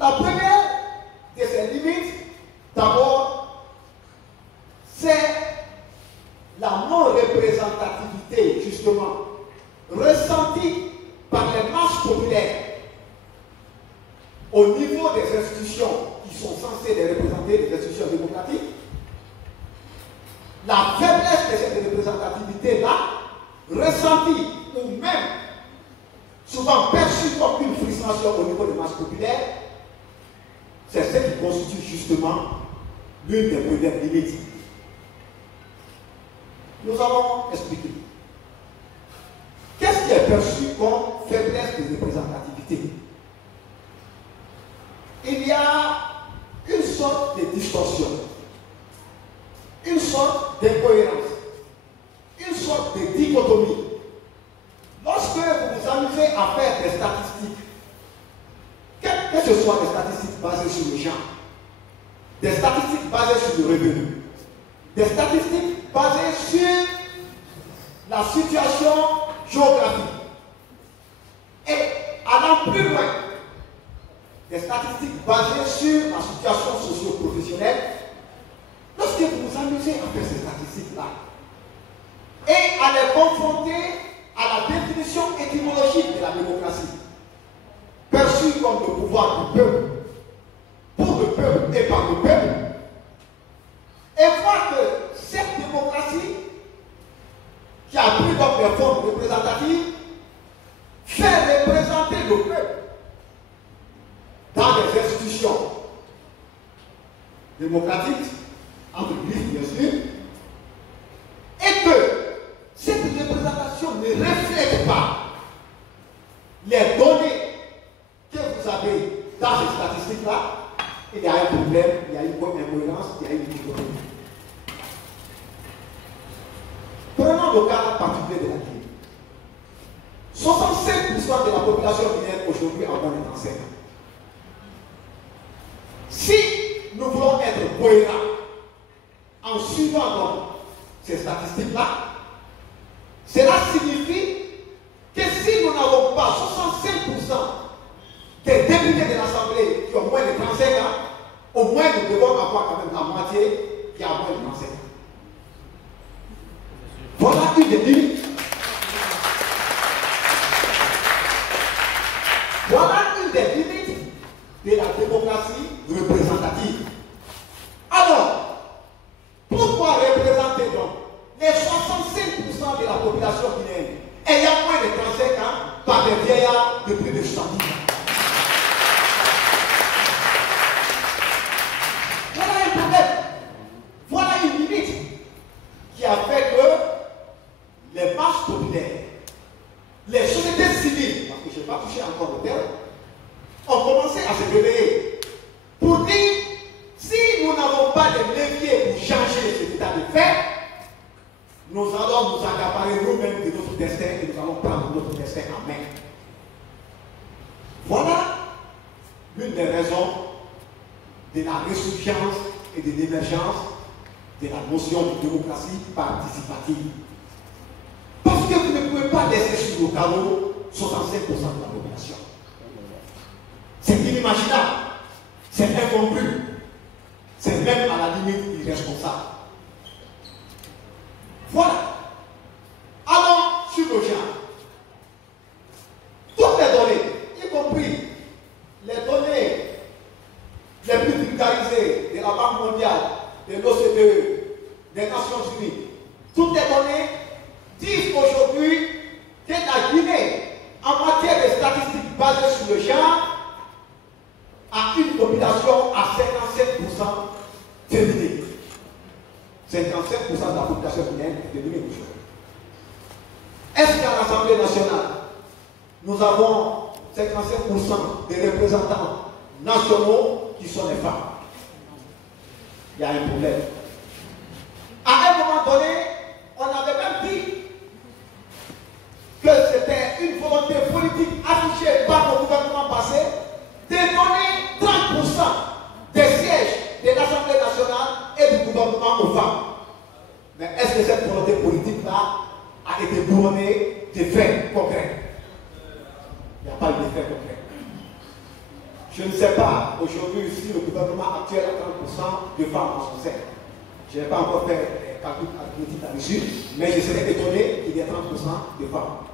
La première de ces limites, d'abord, c'est la non-représentativité, justement, ressentie par les masses populaires au niveau des institutions qui sont censées les représenter, des institutions démocratiques. La faiblesse de cette représentativité-là, ressentie ou même souvent perçue comme une frustration au niveau des masses populaires, c'est ce qui constitue justement l'une des premières limites. Nous allons expliquer. Qu'est-ce qui est perçu comme faiblesse de représentativité? Il y a une sorte de distorsion, une sorte d'incohérence, une sorte de dichotomie. Lorsque vous vous amusez à faire des statistiques, que ce soit des statistiques basées sur le genre, des statistiques basées sur le revenu, des statistiques basées sur la situation géographique, et allant plus loin, des statistiques basées sur la situation socio-professionnelle, lorsque vous vous amusez à faire ces statistiques-là et à les confronter à la définition étymologique de la démocratie, perçue comme le pouvoir du peuple, pour le peuple et par le peuple, et voir que cette démocratie, qui a pris comme des formes représentatives, fait représenter le peuple dans des institutions démocratiques, entre guillemets bien sûr, et que cette représentation ne reflète pas les données que vous avez dans ces statistiques-là, il y a un problème, il y a une incohérence, il y a une dichotomie. Prenons le cas particulier de la Guinée. 65% de la population guinéenne aujourd'hui a moins de 35 ans. Si nous voulons être cohérents en suivant donc ces statistiques-là, cela signifie que si nous n'avons pas 65% des députés de l'Assemblée qui ont moins de 35 ans, au moins nous devons avoir quand même la moitié qui a moins de 35 ans. Voilà une des limites. Voilà une des limites de la démocratie représentative. Alors, pourquoi représenter donc les 65% de la population guinéenne ayant moins de 35 ans par des vieillards de plus de 70 ans? Voilà un problème. Voilà une limite qui a fait que les masses populaires, les sociétés civiles, parce que je n'ai pas touché encore le terme, ont commencé à se réveiller pour dire si nous n'avons pas de levier pour changer cet état de fait, nous allons nous accaparer nous-mêmes de notre destin et nous allons prendre notre destin en main. Voilà l'une des raisons de la résurgence et de l'émergence de la notion de démocratie participative. Parce que vous ne pouvez pas laisser sur le carreau 65% de la population. C'est inimaginable, c'est incompris, c'est même à la limite irresponsable. Voilà. Alors, sur le genre, toutes les données, y compris les données les plus vulgarisées de la Banque mondiale, de l'OCDE, des Nations Unies, toutes les données disent aujourd'hui que la Guinée, en matière de statistiques basées sur le genre, a une population à 57% féminine. 55% de la population guinéenne est féminine aujourd'hui. Est-ce qu'à l'Assemblée nationale, nous avons 55% des représentants nationaux qui sont les femmes? Il y a un problème. À un moment donné, on avait même dit que c'était une volonté politique affichée par le gouvernement passé de donner 30% des sièges de l'Assemblée nationale et du gouvernement aux femmes. Mais est-ce que cette volonté politique-là a été couronnée de faits concrets? Il n'y a pas eu de faits concrets. Je ne sais pas, aujourd'hui, si le gouvernement actuel a 30% de femmes en son sein. Je n'ai pas encore fait calcul arithmétique là-dessus, mais je serais étonné qu'il y ait 30% de femmes.